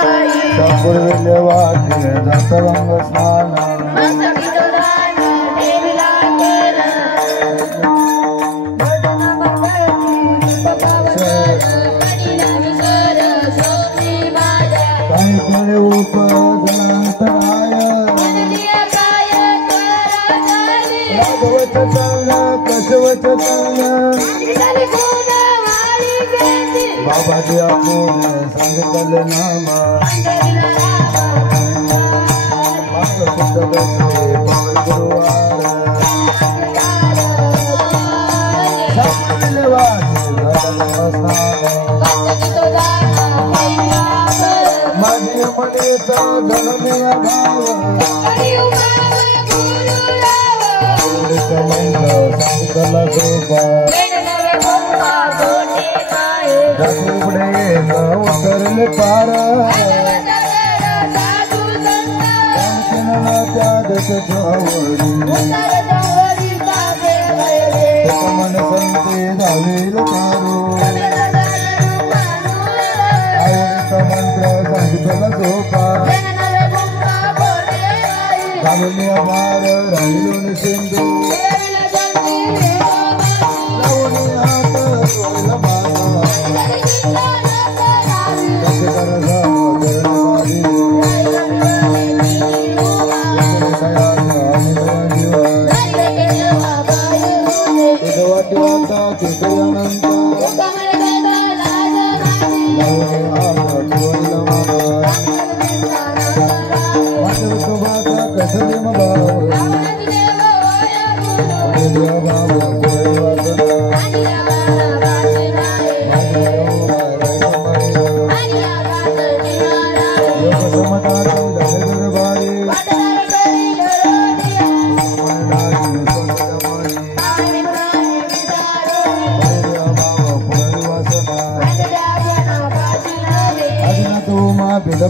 संपूर्ण वाटे दत्तरंग स्नान बाबा जी आपण सांगितल नामा माझी मनीचा धर्मीय भाव सांगितला सोपा पुढे उतरले पार त्या देशाची आवडी मन संते धावेल पारू आवडीचा मंत्र सांगितला सोपा घालून मार राहिलो सिंधू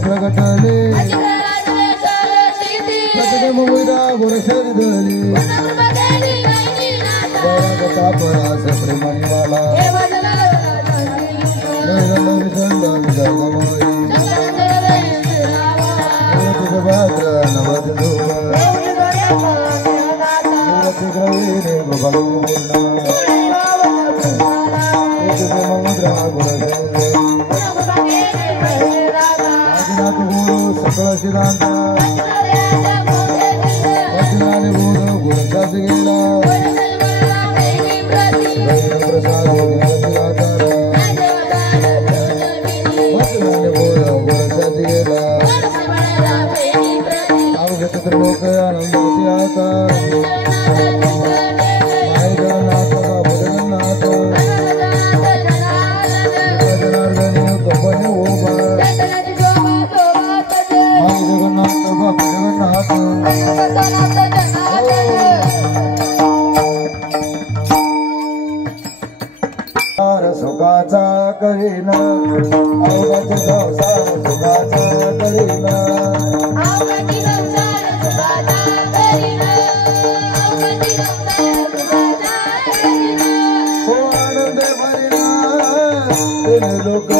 प्रगटले सकळ सिद्धांत वचनाने बोध गुरुशास गेला प्रसाद वचनाने बोध गुरुशास गेला अवघत लोक आनंद आता जगन्नाथ बाबा जगन्नाथ जनार्दन कपने ओबा सुखाचा करीना अवघाची संसार सुखाचा करीना हो आनंद भरीना तीन लोक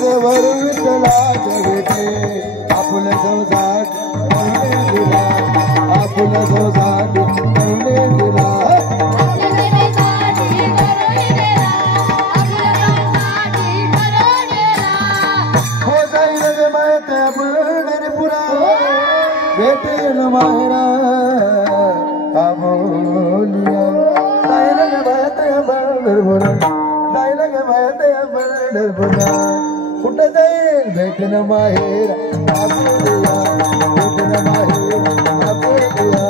देवर विठ्ठलाचे भेटे आपले संसार करुणे दिला आपले संसार करुणे दिला हो जाईल गे मायते पंढरपुरा भेटेल मायरा बोलिया जाईल गे मायते पंढरपुरा जाईल गे मायते पंढरपुरा कुठं जाईल भेटेल माहेरा बोलिया भेटेल माहेरा बोलिया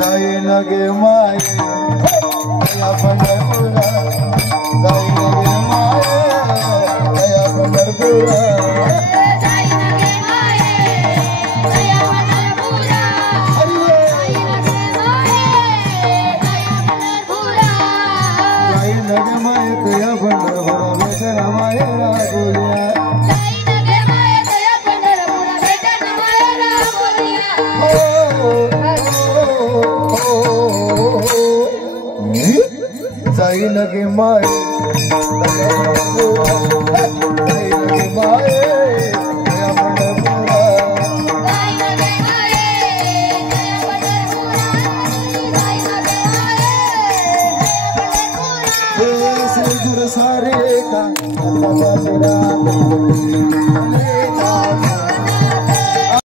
जाईल गे माहेरा पंढरपुरा जाईल गे माहेरा पंढरपुरा जाई लगे माए जाई लगे माए